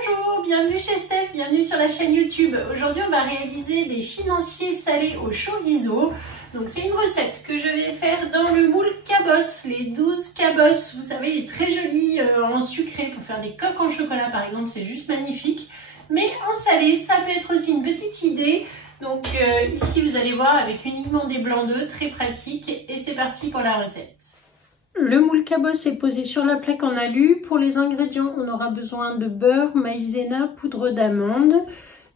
Bonjour, bienvenue chez Steph, bienvenue sur la chaîne YouTube. Aujourd'hui on va réaliser des financiers salés au chorizo. Donc c'est une recette que je vais faire dans le moule cabosse, les 12 cabosses. Vous savez, il est très joli en sucré pour faire des coques en chocolat par exemple, c'est juste magnifique. Mais en salé, ça peut être aussi une petite idée. Donc ici vous allez voir avec uniquement des blancs d'œufs, très pratique. Et c'est parti pour la recette. Le moule cabosse est posé sur la plaque en alu. Pour les ingrédients, on aura besoin de beurre, maïzena, poudre d'amande,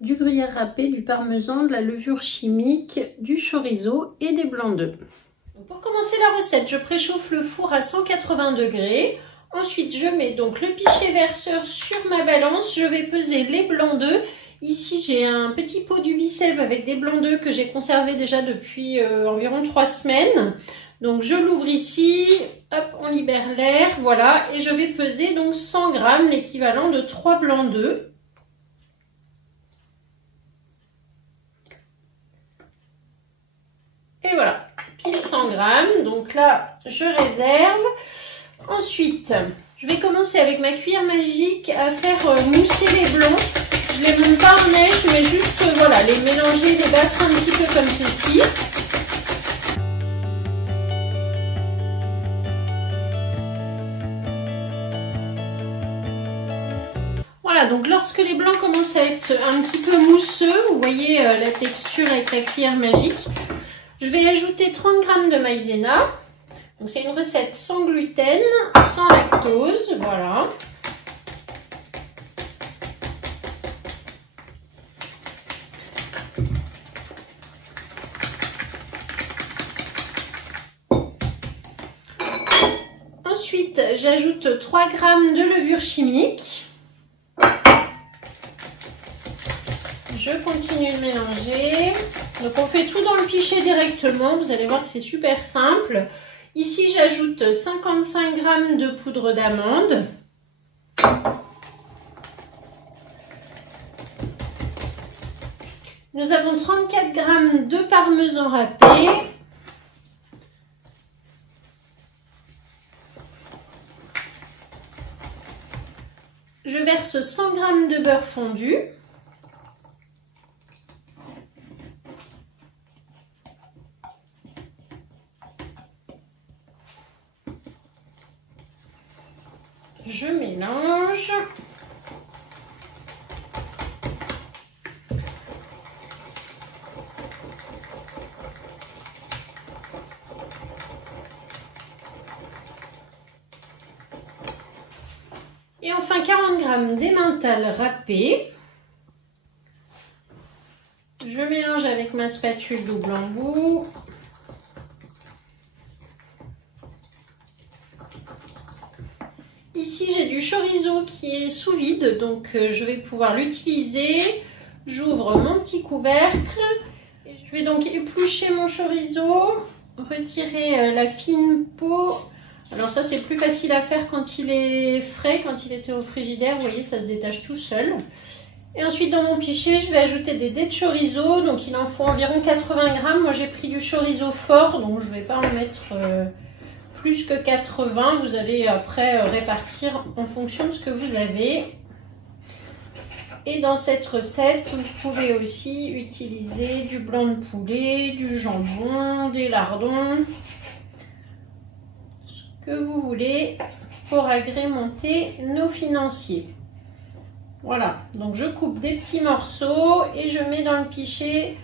du gruyère râpé, du parmesan, de la levure chimique, du chorizo et des blancs d'œufs. Pour commencer la recette, je préchauffe le four à 180 degrés. Ensuite, je mets donc le pichet verseur sur ma balance. Je vais peser les blancs d'œufs. Ici, j'ai un petit pot du Bicève avec des blancs d'œufs que j'ai conservé déjà depuis environ 3 semaines. Donc je l'ouvre ici, hop, on libère l'air, voilà, et je vais peser donc 100 grammes, l'équivalent de 3 blancs d'œufs. Et voilà, pile 100 grammes, donc là je réserve. Ensuite, je vais commencer avec ma cuillère magique à faire mousser les blancs. Je ne les monte pas en neige, mais juste voilà, les mélanger, les battre un petit peu comme ceci. Voilà, donc lorsque les blancs commencent à être un petit peu mousseux, vous voyez la texture avec la cuillère magique, je vais ajouter 30 g de maïzena. Donc c'est une recette sans gluten, sans lactose, voilà. Ensuite, j'ajoute 3 g de levure chimique. Je continue de mélanger. Donc on fait tout dans le pichet directement. Vous allez voir que c'est super simple. Ici j'ajoute 55 g de poudre d'amande. Nous avons 34 g de parmesan râpé. Je verse 100 g de beurre fondu. Je mélange. Et enfin 40 g d'emmental râpé. Je mélange avec ma spatule double embout. Ici, j'ai du chorizo qui est sous vide, donc je vais pouvoir l'utiliser. J'ouvre mon petit couvercle. Et je vais donc éplucher mon chorizo, retirer la fine peau. Alors ça, c'est plus facile à faire quand il est frais, quand il était au frigidaire. Vous voyez, ça se détache tout seul. Et ensuite, dans mon pichet, je vais ajouter des dés de chorizo. Donc, il en faut environ 80 g. Moi, j'ai pris du chorizo fort, donc je ne vais pas en mettre... plus que 80, vous allez après répartir en fonction de ce que vous avez. Et dans cette recette, vous pouvez aussi utiliser du blanc de poulet, du jambon, des lardons, ce que vous voulez pour agrémenter nos financiers. Voilà, donc je coupe des petits morceaux et je mets dans le pichet,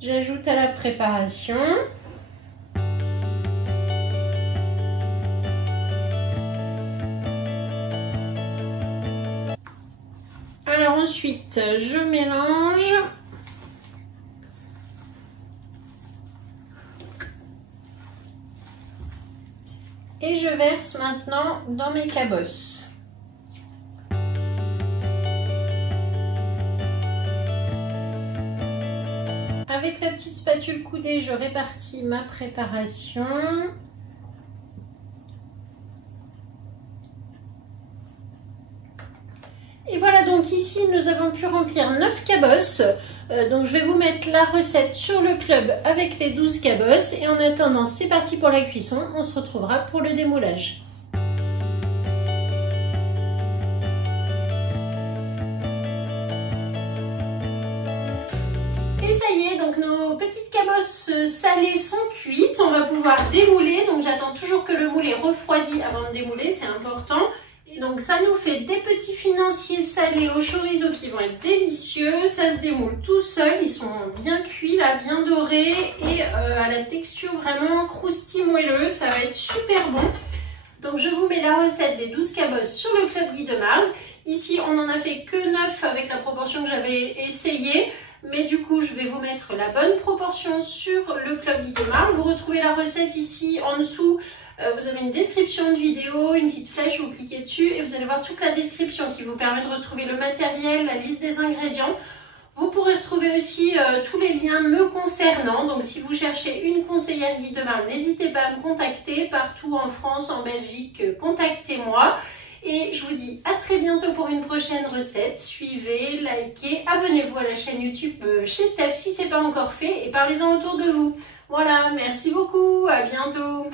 j'ajoute à la préparation. Alors ensuite, je mélange. Et je verse maintenant dans mes cabosses. Avec la petite spatule coudée, je répartis ma préparation. Et voilà, donc ici nous avons pu remplir 9 cabosses. Donc je vais vous mettre la recette sur le club avec les 12 cabosses. Et en attendant, c'est parti pour la cuisson. On se retrouvera pour le démoulage. ça y est, donc nos petites cabosses salées sont cuites. On va pouvoir démouler. Donc j'attends toujours que le moule est refroidi avant de démouler, c'est important. Et donc ça nous fait des petits financiers salés au chorizo qui vont être délicieux. Ça se démoule tout seul, ils sont bien cuits là, bien dorés et à la texture vraiment croustille moelleux. Ça va être super bon. Donc je vous mets la recette des 12 cabosses sur le Club Guy de Marle. Ici on n'en a fait que 9 avec la proportion que j'avais essayée. Mais du coup je vais vous mettre la bonne proportion sur le Club Guy de Marle. Vous retrouvez la recette ici en dessous. Vous avez une description de vidéo, une petite flèche, vous cliquez dessus et vous allez voir toute la description qui vous permet de retrouver le matériel, la liste des ingrédients. Vous pourrez retrouver aussi tous les liens me concernant. Donc si vous cherchez une conseillère Guy de Marle, n'hésitez pas à me contacter. Partout en France, en Belgique, contactez-moi. Et je vous dis à très bientôt pour une prochaine recette. Suivez, likez, abonnez-vous à la chaîne YouTube chez Steph si ce n'est pas encore fait et parlez-en autour de vous. Voilà, merci beaucoup, à bientôt.